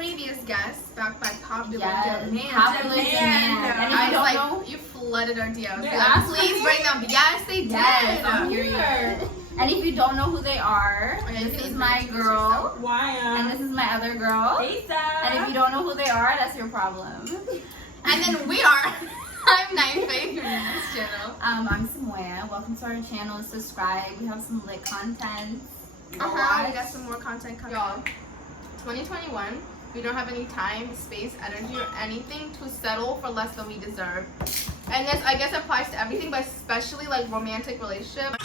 previous guest, backed by popular demand. Popular demand. And I was like, you flooded our DMs. Like, please bring them. Yes, they did. Yes, I'm here. And if you don't know who they are, this is my girl. And this is my other girl. And if you don't know who they are, that's your problem. And then we are. I'm Naife, if you're new to this channel. I'm Samoya. Welcome to our channel. Subscribe. We have some lit content. We got some more content coming. Y'all, 2021. We don't have any time, space, energy, or anything to settle for less than we deserve. And this, I guess, applies to everything, but especially like romantic relationships.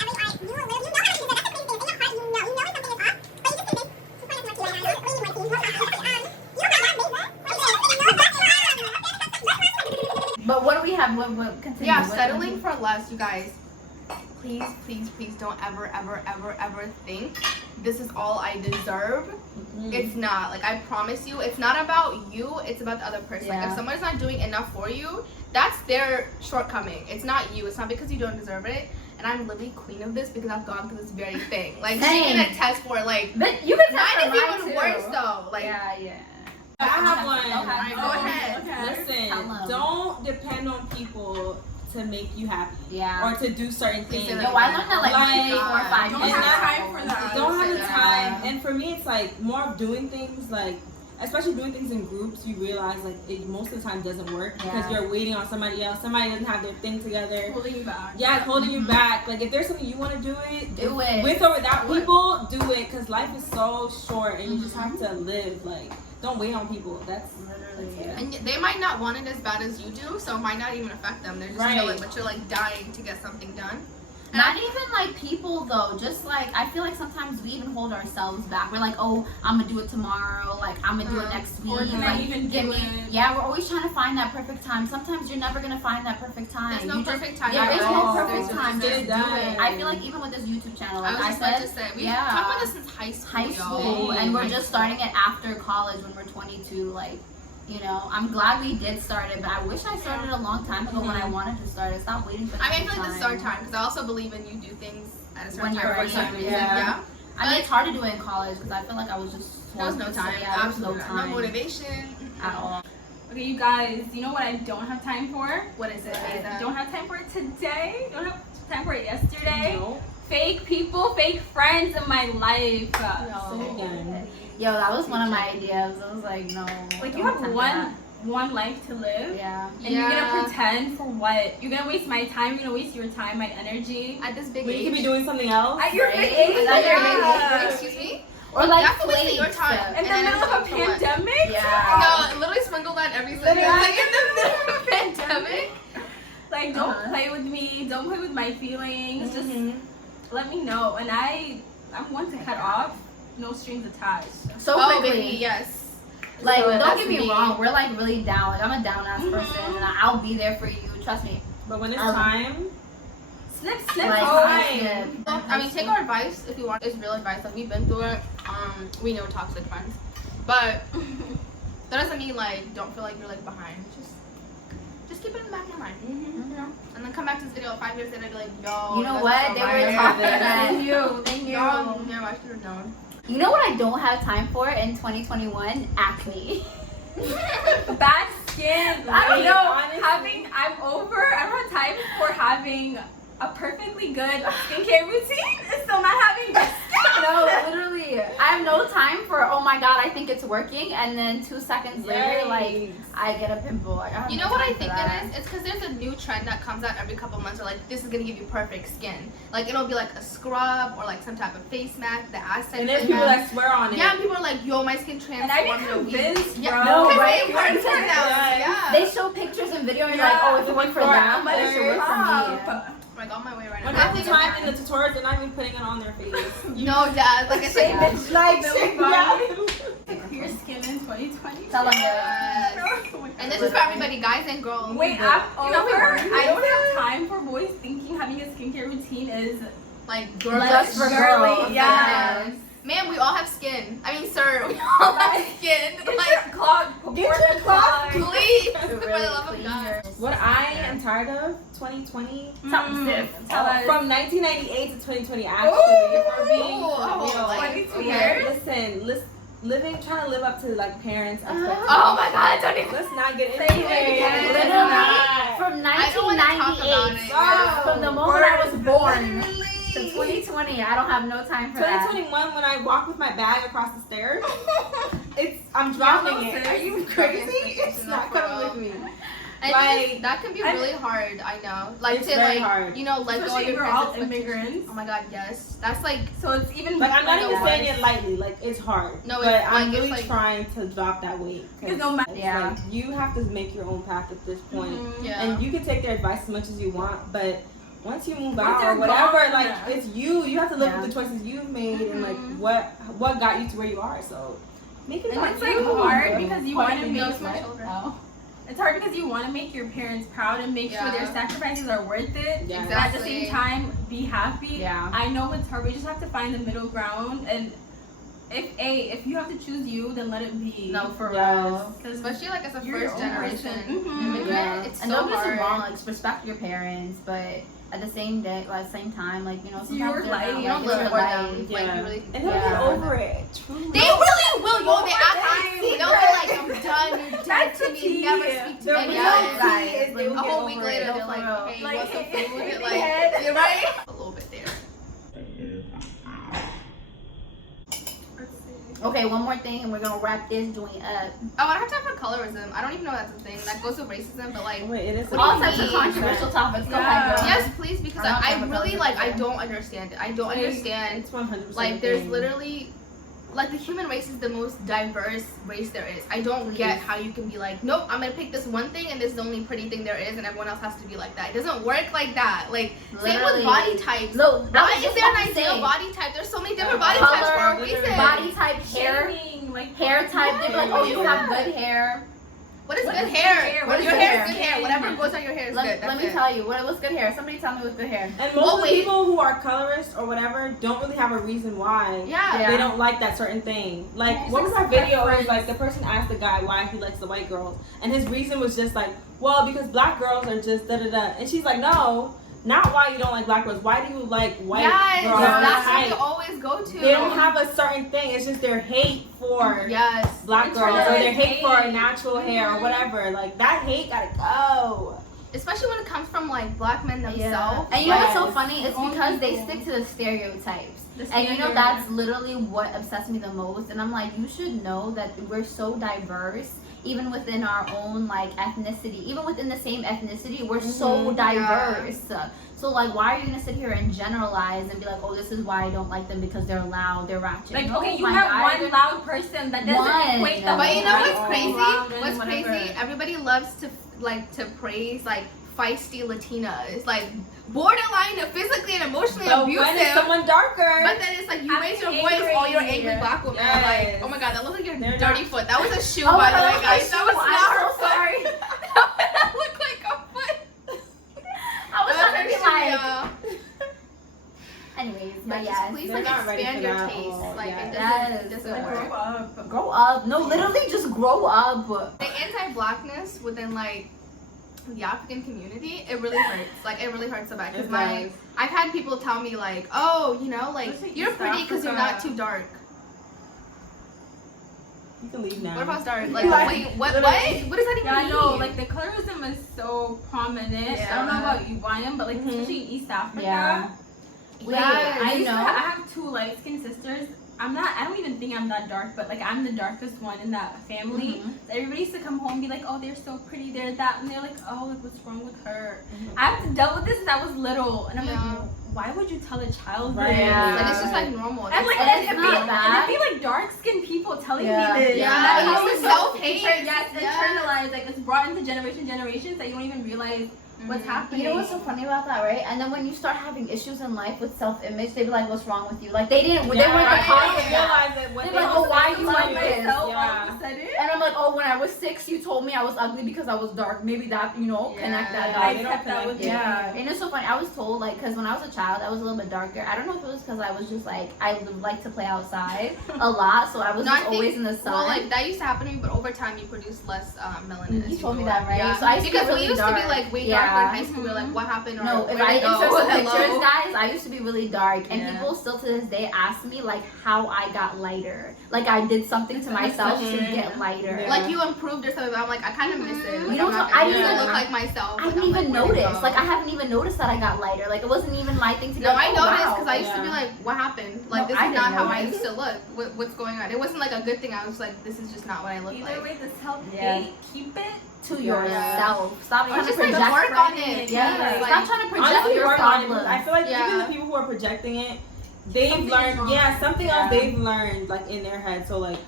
But what do we have? What continue? Yeah, settling for less, you guys. Please, please, please don't ever think this is all I deserve. It's not. Like, I promise you, it's not about you, it's about the other person. Like, if someone's not doing enough for you, that's their shortcoming. It's not you. It's not because you don't deserve it. And I'm literally queen of this because I've gone through this very thing. Like, she can attest for it. Like, but you can test mine is even worse though. Like, I have one. Okay. Go ahead. Listen, don't depend on people to make you happy. Yeah. Or to do certain things. Yo, I learned that like 4 or 5 don't years ago. have time for that. Don't have the time. Yeah. And for me, it's like more of doing things like, especially doing things in groups, you realize like it most of the time doesn't work because you're waiting on somebody else. Somebody doesn't have their thing together. Holding you back. Yeah, it's holding you back. Like if there's something you want to do it. Do it. With or without people, do it because life is so short and you just have to live. Like, don't wait on people. That's literally it. And they might not want it as bad as you do, so it might not even affect them. They're just chilling, but you're like dying to get something done. And not even like people though, just like I feel like sometimes we even hold ourselves back. We're like, oh, I'm gonna do it tomorrow, like I'm gonna do it next week. Or you like, even do it. Yeah, we're always trying to find that perfect time. Sometimes you're never gonna find that perfect time. There's no perfect time. There is no perfect There's time. just Just do it. I feel like even with this YouTube channel, like I was just about to say, we've talked about this since high school. And we're just starting it after college when we're 22. Like, you know, I'm glad we did start it, but I wish I started a long time ago when I wanted to start it. Stop waiting for the I mean, I feel like this is our time because I also believe in you do things at a certain time for a certain reason. Yeah. I mean, it's hard to do it in college because I feel like I was just there was no time. Yeah, there was no time. No motivation at all. Okay, you guys, you know what I don't have time for? What is it? I don't have time for it today. Don't have time for it yesterday. No. Fake people, fake friends in my life. Yo, that was one of my ideas. I was like, no. Like, you have one life to live. Yeah. And you're gonna pretend for what? You're gonna waste my time. You're gonna waste your time, my energy. At this big But age. you could be doing something else. At your big age. Excuse me? Or like that's a waste of your time. In the middle of a pandemic? Yeah. No, literally sprinkle that every single day. Like in the middle of a pandemic. Like, don't play with me. Don't play with my feelings. Just let me know. And I'm one to cut off. No strings attached. So quickly. Baby, yes. Like, So don't get me wrong. We're like really down. Like, I'm a down ass person, and I'll be there for you. Trust me. But when it's time, snip, Like, time. I mean, take our advice if you want. It's real advice. Like, we've been through it. We know toxic friends. But that doesn't mean, like, don't feel like you're, like, behind. Just keep it in the back of your mind. You know? And then come back to this video 5 years later and be like, yo. You know what? They were talking about Thank you. Y'all, I should have known. You know what I don't have time for in 2021? Acne. Bad skin. I don't know. I don't have time for having a perfectly good skincare routine and still not having good skin. No, literally. I have no time for, oh my god, I think it's working, and then 2 seconds later, like, I get a pimple. Like, you know what I think it is? It's because there's a new trend that comes out every couple months where, like, this is going to give you perfect skin. Like, it'll be like a scrub or like some type of face mask, the acid. and there's people that swear on it. Yeah, and people are like, yo, my skin transformed And I in a week. convinced, Yeah, no, because right? they work for them. Yeah. They show pictures and video, and you're like, oh, if it worked for them, but it should work for me. I'm like on my way right now. When half the time in the tutorials, they're not even putting it on their face. No, Dad. Like, it's like, your skin in 2020. Tell them and this is for everybody, guys and girls. Wait, I don't don't have time for boys thinking having a skincare routine is like just for girls. Yeah. Man, we all have skin. I mean, sir, we all have skin. Like, Get your clog. please, for the love of God. What I am tired of, 2020. Tell us. From 1998 to 2020, actually. If we're being real. 22 years? Listen, trying to live up to like parents' expectations. Oh my God, don't even. Let's not get into it. Literally, from 1998, from the moment I was born to 2020, I don't have no time for that. 2021, when I walk with my bag across the stairs, I'm dropping it. Are you crazy? It's not coming with me. Like that can be really hard. I know, like it's to very like hard. you know, let go of your we're all parents' immigrants. Oh my God, yes. That's like So it's even like I'm not even worse. saying it lightly. Like it's hard. No, but it's I'm like, really it's like, trying to drop that weight. Because no matter. Yeah. Like, you have to make your own path at this point. yeah. And you can take their advice as much as you want, but once you move Once out they're or whatever, gone, like yeah. it's you. You have to live Yeah. with the choices you've made and like what got you to where you are. So make it And about it's like you. hard because you want to Those make my children. It's hard because you want to make your parents proud and make sure their sacrifices are worth it. Yeah. But at the same time, be happy. Yeah. I know it's hard. We just have to find the middle ground. And if you have to choose you, then let it be. No, for Yes. real. Especially like as a You're your first own generation person. Mhm. immigrant, Yeah. it's And so don't get hard. me wrong, like respect your parents, but at the same time, like you know, It's sometimes your they're life. not, You don't like, live it's for your them. life. Like Yeah. you really. And they'll get Yeah. over it. Truly. They really will, yo. They Over act time. like they'll be like, I'm done. You're dead That's to the me. tea. Never speak to The me real again. tea is they A will get whole week over later, it. they're like, For real. hey, you Like, want some hey, food? hey, Like, hey. you're right. A little bit there. Okay, one more thing, and we're gonna wrap this joint up. Oh, I have time for colorism. I don't even know that's a thing. That goes with racism, but like. Wait, it is What do All you types of mean? controversial topics. Go Yeah. ahead, girl. Yes, please, because I don't I have a really colorism like. I thing. don't understand it. I don't Like, understand. It's 100%. Like, there's thing. literally. Like, the human race is the most diverse race there is. I don't get how you can be like, nope, I'm gonna pick this one thing and this is the only pretty thing there is and everyone else has to be like that. It doesn't work like that. Like, same Literally. with body types. Look, Why is there an ideal body type? There's so many different body types for a reason. body type, hair, Shaming, like, hair type. They're like, oh, you Yeah. have good hair. What is What good is hair? good hair? What What your is hair hair? is good hair. Whatever goes on your hair is good. Let That's me it. tell you, what's good hair? Somebody tell me what's good hair. And most of the wait. people who are colorists or whatever don't really have a reason why Yeah. Yeah. they don't like that certain thing. Like, It's what was just that video? It was preference. like the person asked the guy why he likes the white girls, and his reason was just like, well, because black girls are just da da da. And she's like, no, not why you don't like black girls. Why do you like white Yes, girls? that's what Like, you always go to. they don't have a certain thing. It's just their hate for Yes. black girls or their hate for hate. natural hair or whatever. Like, that hate gotta go. Especially when it comes from like black men themselves. And you know what's so Yes. funny? It's because they stick to the stereotypes. And you know that's literally what obsessed me the most. And I'm like, you should know that we're so diverse, even within our own like ethnicity. Even within the same ethnicity, we're so diverse. So like, why are you gonna sit here and generalize and be like, oh, this is why I don't like them because they're loud, they're ratchet. Like, No, okay, you my have guy, one they're- loud person that doesn't One. equate them. But you know what's Oh, crazy? loud and What's whatever. crazy? Everybody loves to praise like feisty Latinas, like borderline physically and emotionally But abusive. when is someone darker? But then it's like you I'm raise your angry. voice, all your angry black women are like, Yes. oh my god, that looks like your They're dirty not- foot. That was a shoe, Oh, by the that way, was my guys. shoe. That was not her I'm so foot. sorry. That looked like a foot. I was That trying to was be her like. shoe, y'all. Anyways, But but just yes. please They're like not ready expand for your that. taste. Oh, Like yes. it doesn't Like, work. grow up. Grow up. No, literally just grow up. The anti-blackness within like the African community, it really hurts. Like it really hurts so bad. Cause It my does. I've had people tell me like, oh, you know, like Especially you're East pretty because you're not Africa. too dark. You can leave now. What if I was dark? Like, Like, wait, what? literally. What does that even Yeah, I mean? know. Like the colorism is so prominent. I don't know Yeah. about Uganda, but like Mhm. especially in East Africa. Yeah. Wait, Yes. I used to know. I have two light skinned sisters. I don't even think I'm that dark, but like I'm the darkest one in that family. Mhm. So everybody used to come home and be like, oh, they're so pretty, they're that, and they're like, oh, like what's wrong with her? I have dealt with this since I was little, and I'm Yeah. like, why would you tell a child Right. this? Yeah. And it's just like normal. And like, And and it's it'd not be, bad. and it'd be like dark skinned people telling Yeah. me this. Yeah, And that's it's how the it's self-hate. Yes, Yes. internalized. Like it's brought into generations that you don't even realize what's happening. You know what's so funny about that, right? And then when you start having issues in life with self-image, they be like, "What's wrong with you?" Like they weren't the Yeah, cause I of didn't that. realize that when They're they like, "Oh, why just you love like this?" yourself, all of a sudden. And I'm like, oh, when I was 6, you told me I was ugly because I was dark. Maybe that, you know, connect that. I they don't accept that with connect it. Yeah, and it's so funny. I was told, like, because when I was a child, I was a little bit darker. I don't know if it was because I was just like, I would like to play outside a lot, so I was just always in the sun. Well, like that used to happen to me, but over time you produce less melanin. You told me that, right? Yeah. So I used because to be really we used dark. to be like way darker in high school. We were like, what happened? Or No, if where I did it go? insert some Hello? pictures, guys, I used to be really dark, and Yeah. people still to this day ask me like how I got lighter. Like I did something to myself to get lighter. Yeah. Like you improved or something. I'm like, I kind of miss it. Like, You know, I'm not, so I I didn't look like myself. I Like, didn't I'm even like, where'd it notice. go? Like I haven't even noticed that I got lighter. Like it wasn't even my thing to No, go. I oh, noticed wow. because I used to be Yeah. like, what happened? Like No, this I is not didn't how I notice. used to look. What's going on? It wasn't like a good thing. I was like, this is just not what I look Either like. way, the self-hate, Yeah. keep it. To Yeah. yourself. Stop Or trying to just like project. work on it. Yeah, Like, stop trying to project Honestly, your work on it. problems. I feel like Yeah. even the people who are projecting it, they've Something is learned. wrong. Yeah, something Yeah. else they've learned like in their head. So like,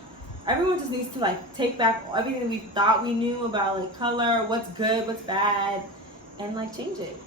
everyone just needs to like take back everything we thought we knew about like color, what's good, what's bad, and like change it.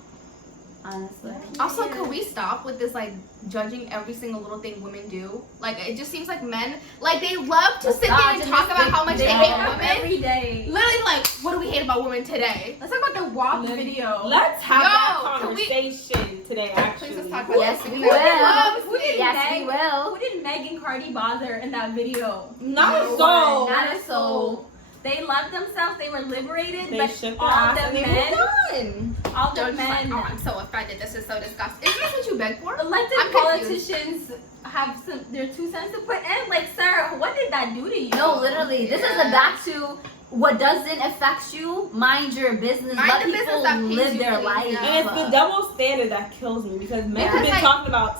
Honestly. Also, can we stop with this like judging every single little thing women do? Like it just seems like men like they love to sit there and talk about how much they They hate wake up women. every day. Literally, like, what do we hate about women today? Let's talk about the WAP Let's- video. Let's have Yo, that can we- conversation today. Actually, Please let's talk about Yes, this. we Because will. loves Who did me. Yes, we Meg? will. Who did Meg and Cardi bother in that video? not No so. one. Not a soul. They loved themselves. They were liberated. They but shook their all ass the and they men, moved on. all the They're just like, men, oh, I'm so offended. This is so disgusting. Isn't this what you beg for? elected I'm confused. politicians have their 2 cents to put in. Like, sir, what did that do to you? No, literally. This is a back to what doesn't affect you. Mind your business. Mind Let the people business that pays live you, their please, life. yeah. And it's the double standard that kills me because men Yeah. have been Like- talking about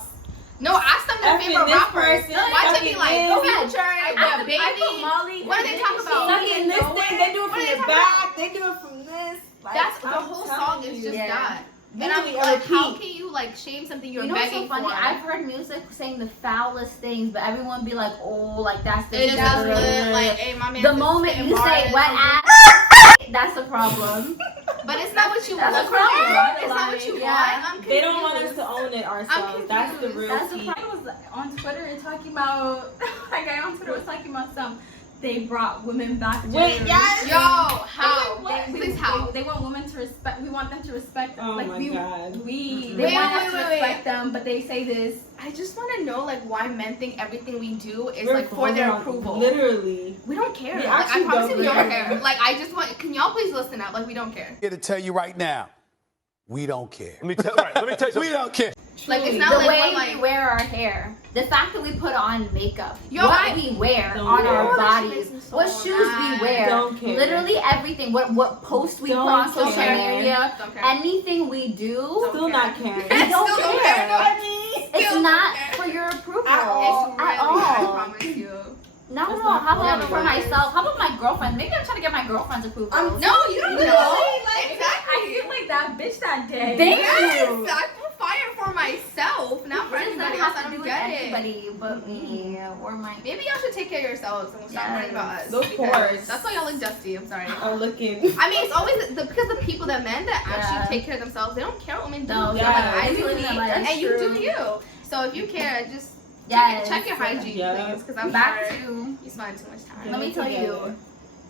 No, ask them their effing favorite this rappers. person, Watch it be effing like, this. go Future, I yeah, put Baby. Molly. What do they talk about? sucking this thing. They do it What from are they the talking back. They do it from this. Like, That's the I'm whole telling song is you. just Yeah. that. And I'm Literally, like, how repeat. can you like shame something you're You know what's begging so funny? for? I've heard music saying the foulest things, but everyone be like, "Oh, like that's the." It is just lit, like, hey, my man. the moment you say wet ass, that's a problem. But it's not what you That's want. a problem. It's not what you Yeah. want. I'm They don't want us confused. to own it ourselves. That's the confused. real That's the key. problem. I was on Twitter and talking about a guy on Twitter was talking about they brought women back. Wait, genders. yes. Yo, how? They, Please, how? They want women to respect. We want them to respect. Oh like my we, God. we Mhm. they Wait, want wait, us to wait, respect wait. them, but they say this. I just want to know like why men think everything we do is We're like for their hold on. approval. Literally. We don't care. We Like, I actually promise you, we don't don't care. care. Like I just want. Can y'all please listen up? Like we don't care. Here to tell you right now, we don't care. Let me tell you something. We don't care. Like it's Truly. not The like way we're, like we wear our hair, the fact that we put on makeup, Yo, what we wear Don't on care. our Oh, that shit bodies, makes me so what shoes mad. we wear, Don't care. literally everything. What posts we put on Don't social care. media, Don't care. anything we do, Still not caring. we don't Still don't care. care. I mean, It's Still not don't care. for your approval At all. It's really, at all. I promise you. Not at It's all. not How for about for everyone. myself? How about my girlfriend? Maybe I'm trying to get my girlfriend's approval. No, you don't No. know. Like, exactly. I feel like that bitch that day. Thank Yes, you. I put fire for myself, not for It doesn't anybody else. I have to do don't with get it. anybody but me or my. Maybe y'all should take care of yourselves and we'll stop Yes. worrying about us. Of because course. That's why y'all look dusty. I'm sorry. I'm looking. I mean, it's always because the people, the men that actually Yeah. take care of themselves, they don't care what women do. No, They're yeah. like, I It's do really me, like, and that's you true. do you. So if you care, just Yes. check your hygiene, Yeah. please, because I'm Back sure to. you spend too much time. Let me tell you.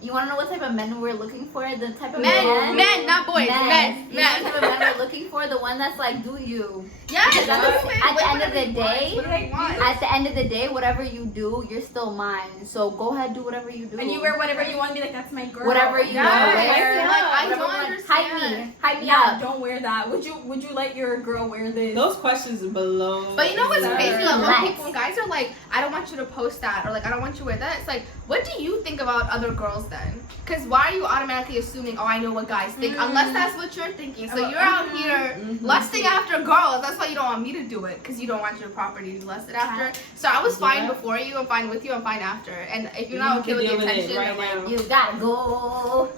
You want to know what type of men we're looking for? The type of Men, not boys. Men. You know what type of men we're looking for? The one that's like, do you? Yes, Because at the end of the day, what do we want? At the end of the day, whatever you do, you're still mine. So go ahead, do whatever you do. And you wear whatever you want to be like, that's my girl. whatever you Yes. want to wear. Like, I whatever don't you want. understand. Hype me Yeah, up. don't wear that. Would you let your girl wear this? Those questions below. But you know what's Sir. crazy? Like, when Relax. people, when guys are like, I don't want you to post that, or like, I don't want you to wear that. It's like, what do you think about other girls then? Because why are you automatically assuming, oh, I know what guys think, unless that's what you're thinking. So you're out here lusting after girls. That's why you don't want me to do it, because you don't want your property to be lusted after. So I was fine Yeah. before you, I'm fine with you, I'm fine after. And if you're You not need okay to with the deal with it attention, right then, like, now. You gotta go.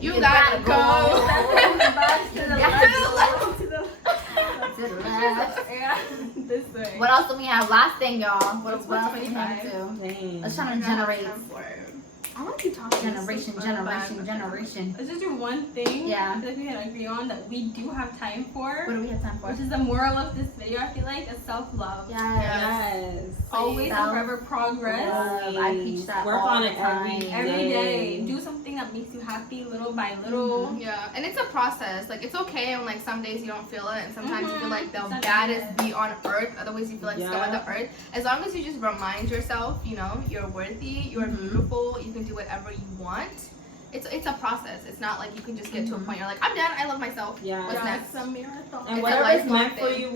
you gotta go. To the left. To the left. Yeah, this way. What else do we have? Last thing, y'all. What else we 25? have to do? Dang. Let's try to generate. I want to keep talking. Generation. Let's just do one thing. Yeah. I feel like we can agree on that we do have time for. What do we have time for? Which is the moral of this video. I feel like is self-love. Yes. Yes. Always and Self- forever progress. Love. I teach that Work all on the it time. every Every day. Do makes you happy little by little. Yeah, and it's a process. Like, it's okay when, like, some days you don't feel it, and sometimes you feel like the Sometimes. baddest bee on earth. Otherwise, you feel like scum on the earth. As long as you just remind yourself, you know, you're worthy, you're beautiful, you can do whatever you want. It's a process. It's not like you can just get to a point you're like, I'm done, I love myself. Yeah. What's Yeah, next? it's a marathon. And It's a whatever is lifelong meant for thing. you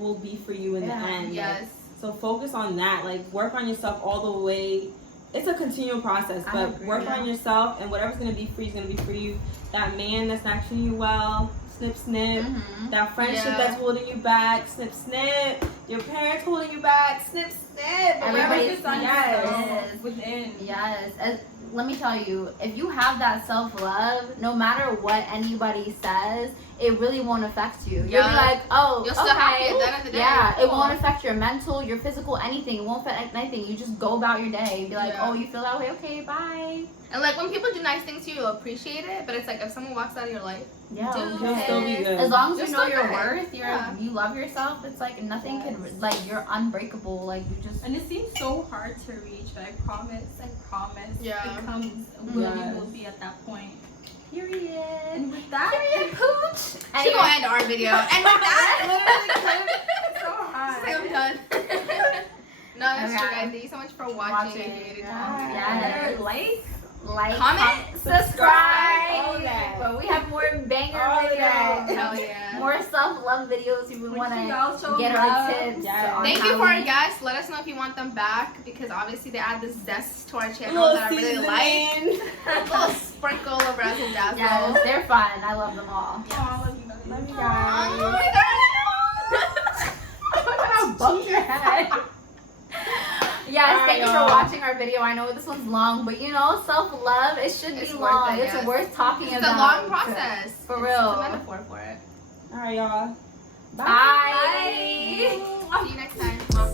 will be for you in the end. Yes. Like, so focus on that. Like, work on yourself all the way. It's a continual process, I but agree, work on yourself, and whatever's gonna be for you is gonna be for you. That man that's not treating you well, snip, snip. That friendship Yeah. that's holding you back, snip, snip. Your parents holding you back, snip, snip. Everybody's Focus on yes. yourself within. Yes. Let me tell you, if you have that self-love, no matter what anybody says, it really won't affect you. You'll be Yeah. like, oh, You're still okay. happy at the end of the day. Yeah, it Cool. won't affect your mental, your physical, anything. It won't affect anything. You just go about your day. Be like, Yeah. oh, you feel that way? Okay, bye. And, like, when people do nice things to you, you'll appreciate it. But it's like, if someone walks out of your life, Yeah. Dude, You'll still be good. As long as You're you know still your good. worth, Yeah. you love yourself, it's like nothing can, like, you're unbreakable. Like, you just. And it seems so hard to reach, but I promise, Yeah. it comes when Yes. you will be at that point. Period. And with that, Period, pooch. she gonna end our video. And with that, it's so hard. she's like, I'm done. No, that's true, Okay. guys. Thank you so much for watching. If you made it to the end. Yes. Like, Comment, subscribe. all that. But we have more banger All of videos. that. Hell yeah. More self-love videos if we Make want sure to y'all show get our love. tips. Yes. on Thank how you for our we- guests. Let us know if you want them back, because obviously they add this zest to our channel Little that I really like. seasoning. A little sprinkle of razzle dazzle. Yes, they're fun. I love them all. all of you guys. Love you Oh guys. my god. I'll bump your head. Yes, Alright, thank you for y'all. watching our video. I know this one's long, but you know, self-love, it should It's be worth long. it, It's yes. worth talking It's about. a long process. For It's real. a metaphor for it. All right, y'all. Bye. See you next time.